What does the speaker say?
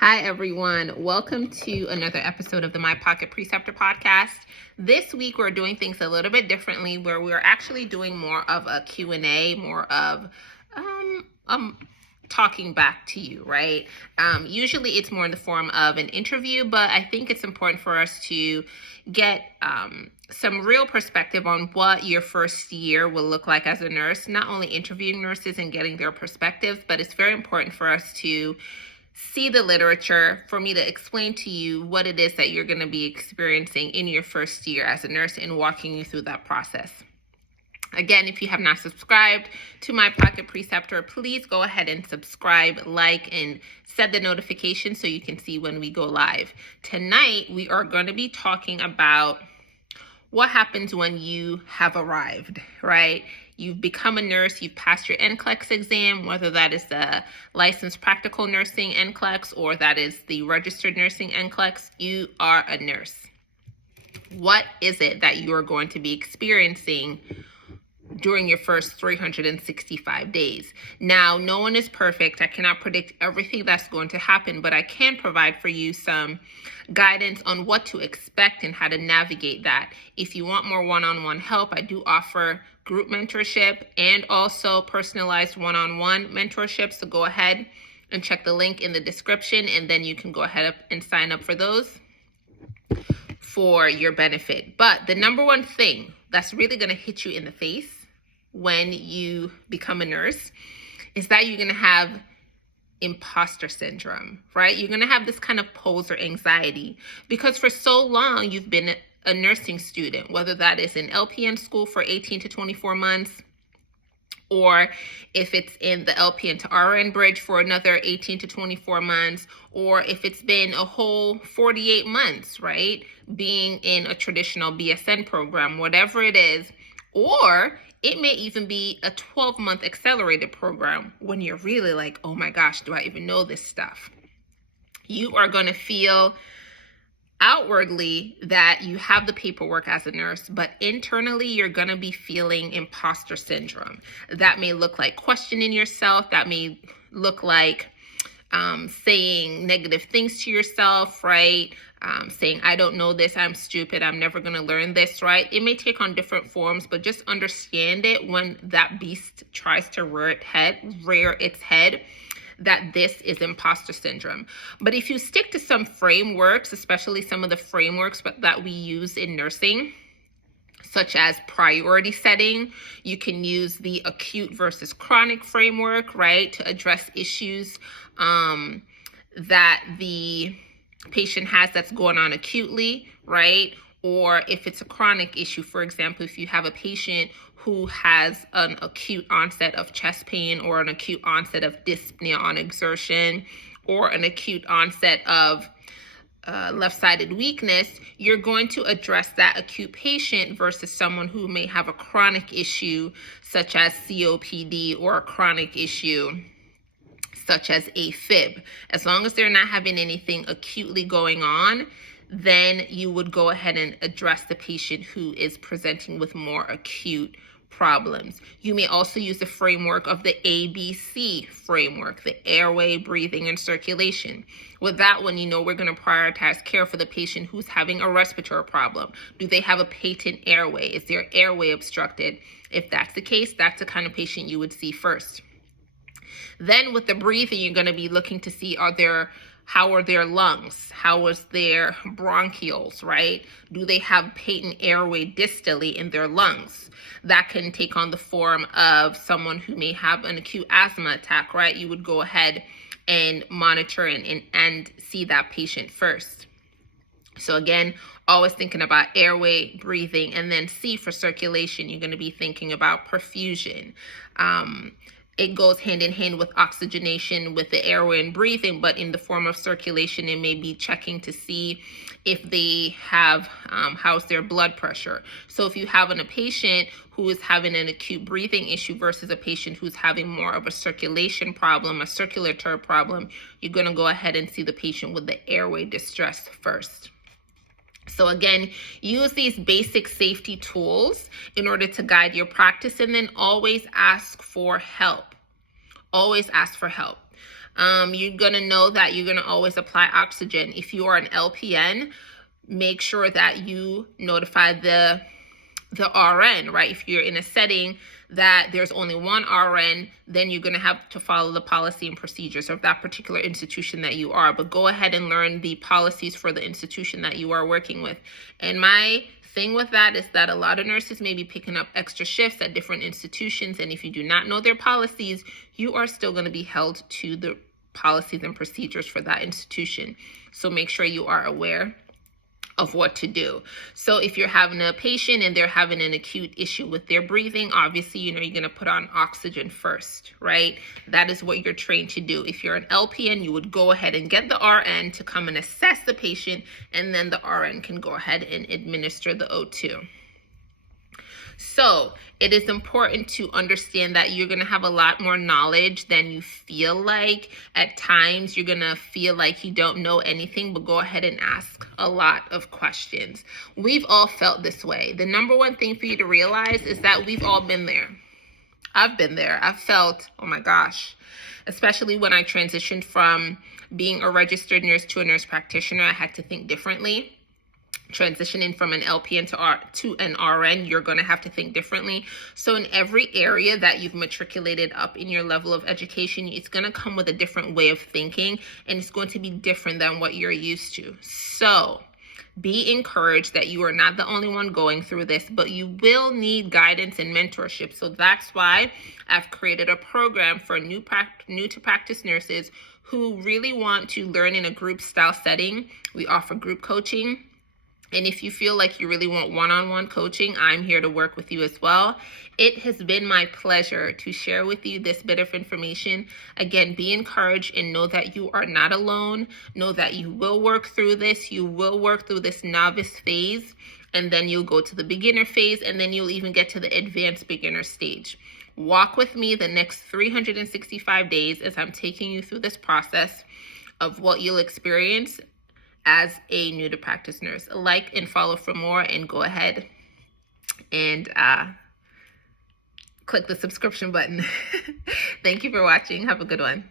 Hi, everyone. Welcome to another episode of the My Pocket Preceptor podcast. This week, we're doing things a little bit differently where we're actually doing more of a Q&A, more of talking back to you, right? Usually it's more in the form of an interview, but I think it's important for us to get some real perspective on what your first year will look like as a nurse, not only interviewing nurses and getting their perspectives, but it's very important for us to see the literature, for me to explain to you what it is that you're going to be experiencing in your first year as a nurse and walking you through that process. Again, if you have not subscribed to My Pocket Preceptor, please go ahead and subscribe, like, and set the notification so you can see when we go live. Tonight, we are going to be talking about what happens when you have arrived, right? You've become a nurse, you've passed your NCLEX exam, whether that is the licensed practical nursing NCLEX or that is the registered nursing NCLEX, you are a nurse. What is it that you are going to be experiencing during your first 365 days? Now, no one is perfect. I cannot predict everything that's going to happen, but I can provide for you some guidance on what to expect and how to navigate that. If you want more one-on-one help, I do offer group mentorship and also personalized one-on-one mentorship. So go ahead and check the link in the description, and then you can go ahead and sign up for those for your benefit. But the number one thing that's really going to hit you in the face when you become a nurse is that you're going to have imposter syndrome, right? You're going to have this kind of poser anxiety because for so long you've been a nursing student, whether that is in LPN school for 18 to 24 months, or if it's in the LPN to RN bridge for another 18 to 24 months, or if it's been a whole 48 months, right? Being in a traditional BSN program, whatever it is, or it may even be a 12-month accelerated program when you're really like, oh my gosh, do I even know this stuff? You are going to feel outwardly that you have the paperwork as a nurse, but internally you're going to be feeling imposter syndrome. That may look like questioning yourself. That may look like saying negative things to yourself, right? Saying, I don't know this, I'm stupid, I'm never going to learn this, right? It may take on different forms, but just understand it when that beast tries to rear its head, that this is imposter syndrome. But if you stick to some frameworks, especially some of the frameworks that we use in nursing, such as priority setting, you can use the acute versus chronic framework, right, to address issues that the patient has that's going on acutely, right? Or if it's a chronic issue, for example, if you have a patient who has an acute onset of chest pain or an acute onset of dyspnea on exertion or an acute onset of left-sided weakness, you're going to address that acute patient versus someone who may have a chronic issue such as COPD or a chronic issue such as AFib. As long as they're not having anything acutely going on, then you would go ahead and address the patient who is presenting with more acute problems. You may also use the framework of the ABC framework, the airway, breathing, and circulation. With that one, we're going to prioritize care for the patient who's having a respiratory problem. Do they have a patent airway? Is their airway obstructed? If that's the case, that's the kind of patient you would see first. Then with the breathing, you're going to be looking to see how are their lungs? How is their bronchioles, right? Do they have patent airway distally in their lungs? That can take on the form of someone who may have an acute asthma attack, right? You would go ahead and monitor and see that patient first. So again, always thinking about airway, breathing, and then C for circulation, you're going to be thinking about perfusion. It goes hand in hand with oxygenation with the airway and breathing, but in the form of circulation, it may be checking to see if they have, how's their blood pressure. So if you have a patient who is having an acute breathing issue versus a patient who's having more of a circulation problem, a circulatory problem, you're going to go ahead and see the patient with the airway distress first. So again, use these basic safety tools in order to guide your practice, and then always ask for help. Always ask for help. You're going to know that you're going to always apply oxygen. If you are an LPN, make sure that you notify the RN, right? If you're in a setting that there's only one RN, then you're going to have to follow the policy and procedures of that particular institution that you are. But go ahead and learn the policies for the institution that you are working with. And my thing with that is that a lot of nurses may be picking up extra shifts at different institutions, and if you do not know their policies, you are still going to be held to the policies and procedures for that institution. So make sure you are aware of what to do. So if you're having a patient and they're having an acute issue with their breathing, obviously, you're going to put on oxygen first, right? That is what you're trained to do. If you're an LPN, you would go ahead and get the RN to come and assess the patient, and then the RN can go ahead and administer the O2. So it is important to understand that you're going to have a lot more knowledge than you feel like. At times, you're going to feel like you don't know anything, but go ahead and ask a lot of questions. We've all felt this way. The number one thing for you to realize is that we've all been there. I've been there. I've felt, oh my gosh, especially when I transitioned from being a registered nurse to a nurse practitioner, I had to think differently. Transitioning from an LPN to an RN, you're going to have to think differently. So in every area that you've matriculated up in your level of education, it's going to come with a different way of thinking, and it's going to be different than what you're used to. So be encouraged that you are not the only one going through this, but you will need guidance and mentorship. So that's why I've created a program for new to practice nurses who really want to learn in a group style setting. We offer group coaching. And if you feel like you really want one-on-one coaching, I'm here to work with you as well. It has been my pleasure to share with you this bit of information. Again, be encouraged and know that you are not alone. Know that you will work through this. You will work through this novice phase, and then you'll go to the beginner phase, and then you'll even get to the advanced beginner stage. Walk with me the next 365 days as I'm taking you through this process of what you'll experience as a new to practice nurse. Like and follow for more, and go ahead and click the subscription button. Thank you for watching. Have a good one.